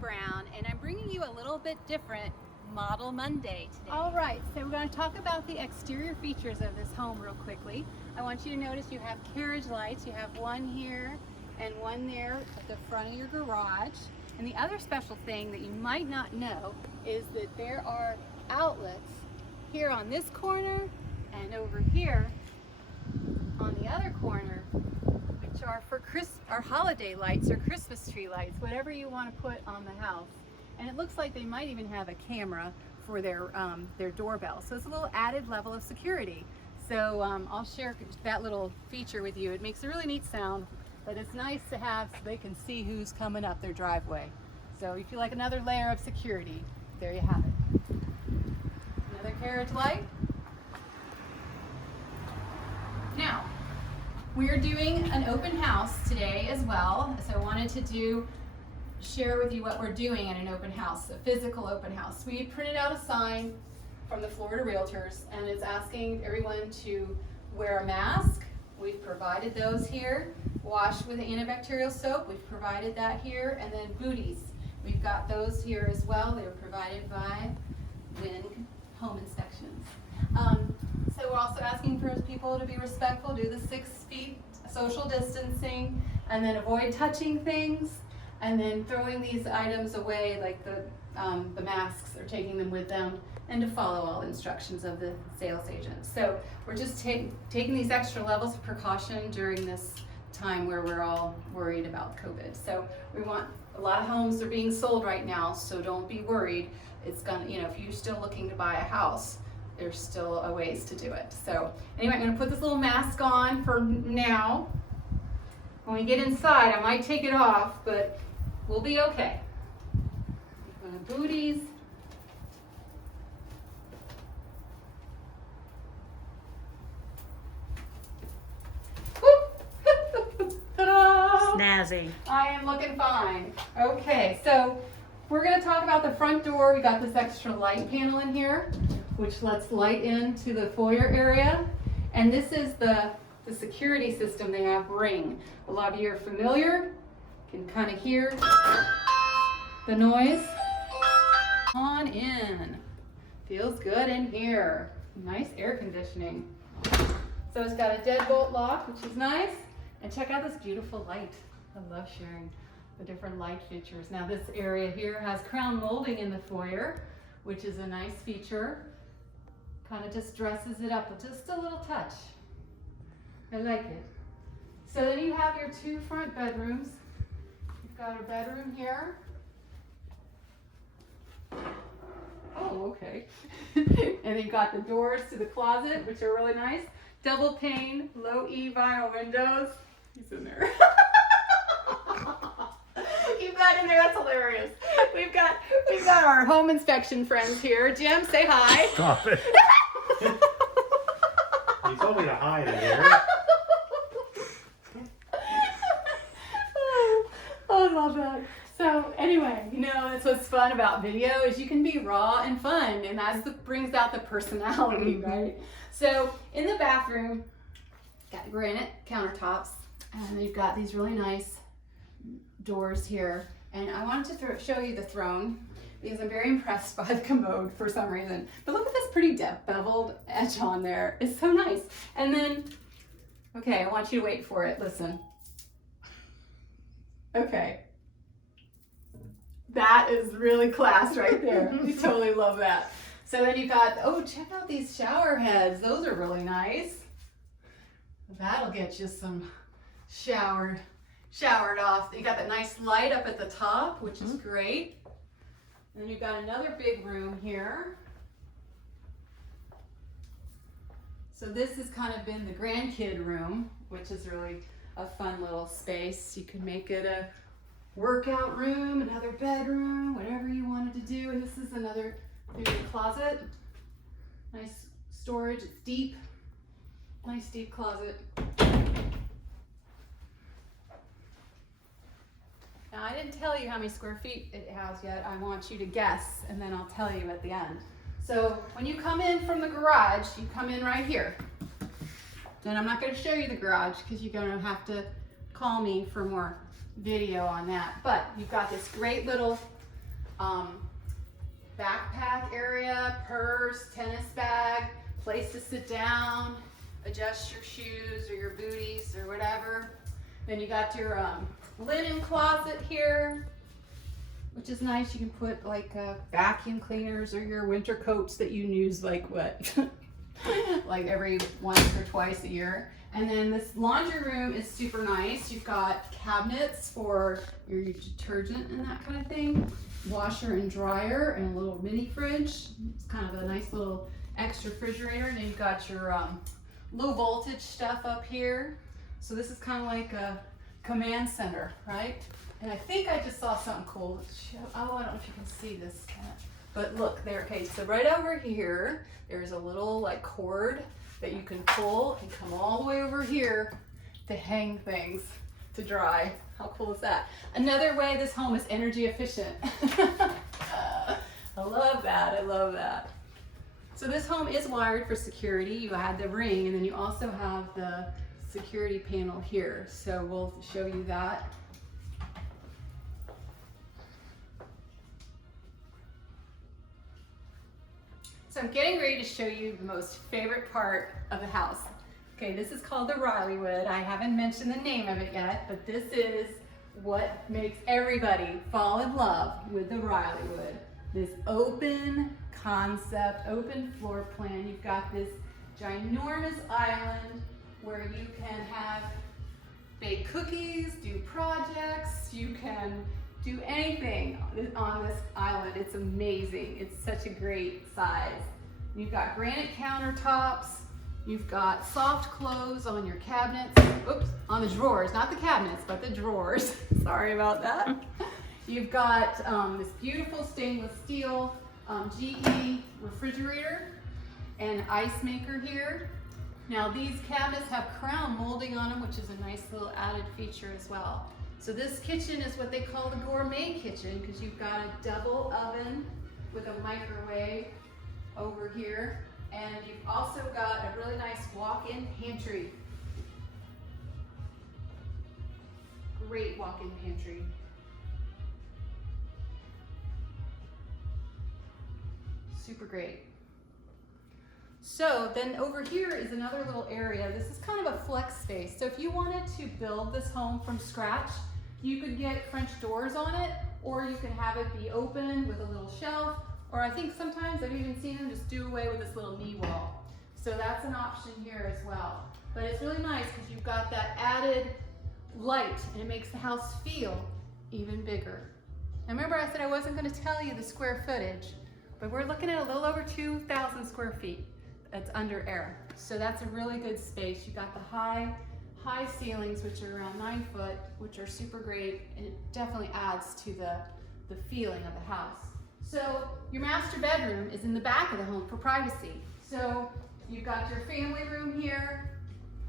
Brown, and I'm bringing you a little bit different Model Monday today. All right, so we're going to talk about the exterior features of this home real quickly. I want you to notice you have carriage lights. You have one here and one there at the front of your garage. And the other special thing that you might not know is that there are outlets here on this corner and over here on the other corner, which are for our holiday lights or Christmas tree lights, whatever you want to put on the house. And it looks like they might even have a camera for their doorbell. So it's a little added level of security. So I'll share that little feature with you. It makes a really neat sound, but it's nice to have so they can see who's coming up their driveway. So if you like another layer of security, there you have it. Another carriage light. Now, we're doing an open house today as well. So I wanted to share with you what we're doing at an open house, a physical open house. We printed out a sign from the Florida Realtors, and it's asking everyone to wear a mask. We've provided those here. Wash with antibacterial soap, we've provided that here. And then booties, we've got those here as well. They were provided by Wynn Home Inspections. So we're also asking for people to be respectful, do the 6 feet social distancing, and then avoid touching things, and then throwing these items away like the masks or taking them with them, and to follow all instructions of the sales agent. So we're just taking these extra levels of precaution during this time where we're all worried about COVID. So we want, a lot of homes are being sold right now, so don't be worried. It's gonna, if you're still looking to buy a house, there's still a ways to do it. So anyway, I'm gonna put this little mask on for now. When we get inside, I might take it off, but we'll be okay. Booties. Ta-da! Snazzy. I am looking fine. Okay, so we're going to talk about the front door. We got this extra light panel in here, which lets light into the foyer area. And this is the security system they have, Ring. A lot of you are familiar, can kind of hear the noise. On in. Feels good in here. Nice air conditioning. So it's got a deadbolt lock, which is nice. And check out this beautiful light. I love sharing the different light features. Now this area here has crown molding in the foyer, which is a nice feature. Kind of just dresses it up with just a little touch. I like it. So then you have your 2 front bedrooms. You've got a bedroom here. Oh, okay. And you've got the doors to the closet, which are really nice. Double pane, low E vinyl windows. He's in there. You've got in there, that's hilarious. We've got our home inspection friends here. Jim, say hi. Stop it. You told me to hide in here. Oh, I love that. So anyway, that's what's fun about video is you can be raw and fun, and that's brings out the personality, right? So in the bathroom, got granite countertops, and they've got these really nice doors here. And I wanted to show you the throne because I'm very impressed by the commode for some reason. But look at this pretty beveled edge on there. It's so nice. And then, okay, I want you to wait for it. Listen. Okay. That is really class right there. We totally love that. So then you've got, check out these shower heads. Those are really nice. That'll get you some showered off. You got that nice light up at the top, which is great. And then you've got another big room here. So this has kind of been the grandkid room, which is really a fun little space. You can make it a workout room, another bedroom, whatever you wanted to do. And this is another big closet. Nice storage, it's deep. Nice deep closet. Now I didn't tell you how many square feet it has yet. I want you to guess, and then I'll tell you at the end. So when you come in from the garage, you come in right here. Then I'm not going to show you the garage because you're going to have to call me for more video on that. But you've got this great little backpack area, purse, tennis bag, place to sit down, adjust your shoes or your booties or whatever. Then you got your linen closet here, which is nice. You can put like vacuum cleaners or your winter coats that you use like what, like every once or twice a year. And then this laundry room is super nice. You've got cabinets for your detergent and that kind of thing, washer and dryer, and a little mini fridge. It's kind of a nice little extra refrigerator. And then you've got your low voltage stuff up here. So this is kind of like a command center, right? And I think I just saw something cool. Oh, I don't know if you can see this, but look there. Okay, so right over here, there's a little like cord that you can pull and come all the way over here to hang things to dry. How cool is that? Another way this home is energy efficient. I love that, I love that. So this home is wired for security. You add the ring, and then you also have the security panel here. So we'll show you that. So I'm getting ready to show you the most favorite part of the house. Okay, this is called the Ryliewood. I haven't mentioned the name of it yet, but this is what makes everybody fall in love with the Ryliewood. This open concept, open floor plan. You've got this ginormous island where you can have bake cookies, do projects, you can do anything on this island. It's amazing. It's such a great size. You've got granite countertops. You've got soft close on your cabinets. Oops, on the drawers, not the cabinets, but the drawers. Sorry about that. You've got this beautiful stainless steel GE refrigerator and ice maker here. Now these cabinets have crown molding on them, which is a nice little added feature as well. So this kitchen is what they call the gourmet kitchen, because you've got a double oven with a microwave over here. And you've also got a really nice walk-in pantry. Great walk-in pantry. Super great. So then over here is another little area. This is kind of a flex space. So if you wanted to build this home from scratch, you could get French doors on it, or you can have it be open with a little shelf, or I think sometimes I've even seen them just do away with this little knee wall. So that's an option here as well. But it's really nice because you've got that added light, and it makes the house feel even bigger. Now remember I said I wasn't going to tell you the square footage, but we're looking at a little over 2,000 square feet. That's under air. So that's a really good space. You've got the high ceilings, which are around 9 foot, which are super great, and it definitely adds to the feeling of the house. So your master bedroom is in the back of the home for privacy. So you've got your family room here,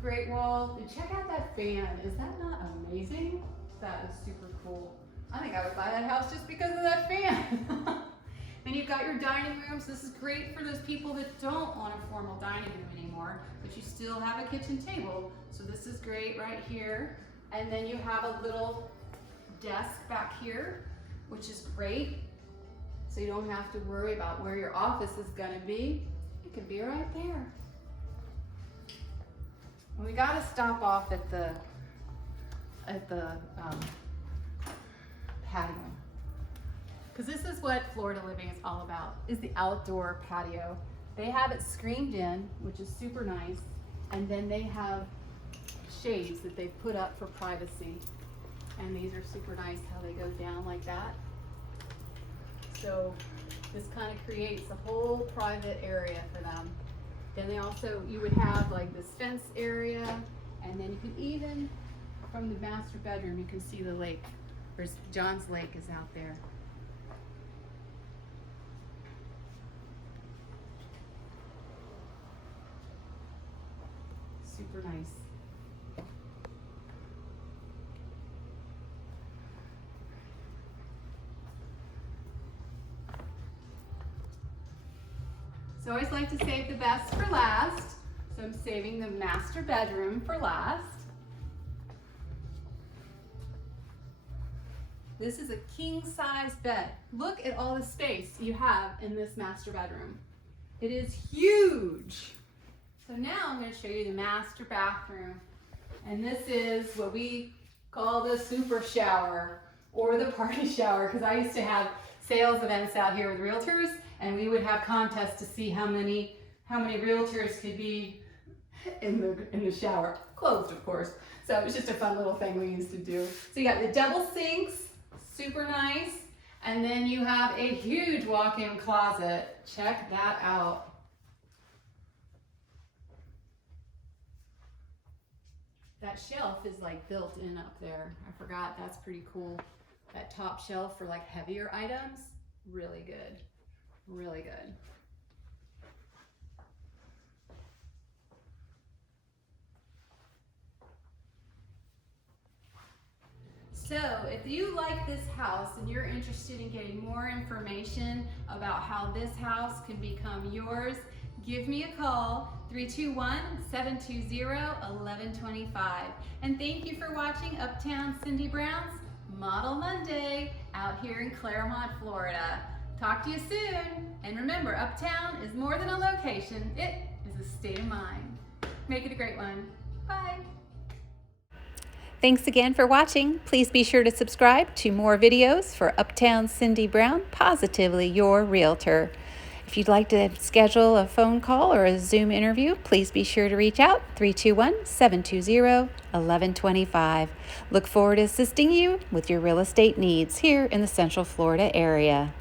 great wall, and check out that fan. Is that not amazing? That is super cool. I think I would buy that house just because of that fan. And you've got your dining room, so this is great for those people that don't want a formal dining room anymore, but you still have a kitchen table. So this is great right here. And then you have a little desk back here, which is great. So you don't have to worry about where your office is gonna be. It could be right there. And we gotta stop off at the patio. Because this is what Florida living is all about, is the outdoor patio. They have it screened in, which is super nice, and then they have shades that they've put up for privacy. And these are super nice how they go down like that. So this kind of creates a whole private area for them. Then they also, you would have like this fence area, and then you can even, from the master bedroom, you can see the lake. There's John's Lake is out there. Super nice. So I always like to save the best for last. So I'm saving the master bedroom for last. This is a king size bed. Look at all the space you have in this master bedroom. It is huge. So now I'm going to show you the master bathroom. And this is what we call the super shower or the party shower, because I used to have sales events out here with realtors, and we would have contests to see how many realtors could be in the shower. Closed, of course. So it was just a fun little thing we used to do. So you got the double sinks, super nice. And then you have a huge walk-in closet. Check that out. That shelf is like built in up there. I forgot, that's pretty cool. That top shelf for like heavier items, really good, really good. So if you like this house and you're interested in getting more information about how this house can become yours, give me a call, 321-720-1125. And thank you for watching Uptown Cindy Brown's Model Monday out here in Clermont, Florida. Talk to you soon. And remember, Uptown is more than a location, it is a state of mind. Make it a great one. Bye. Thanks again for watching. Please be sure to subscribe to more videos for Uptown Cindy Brown, positively your realtor. If you'd like to schedule a phone call or a Zoom interview, please be sure to reach out, 321-720-1125. Look forward to assisting you with your real estate needs here in the Central Florida area.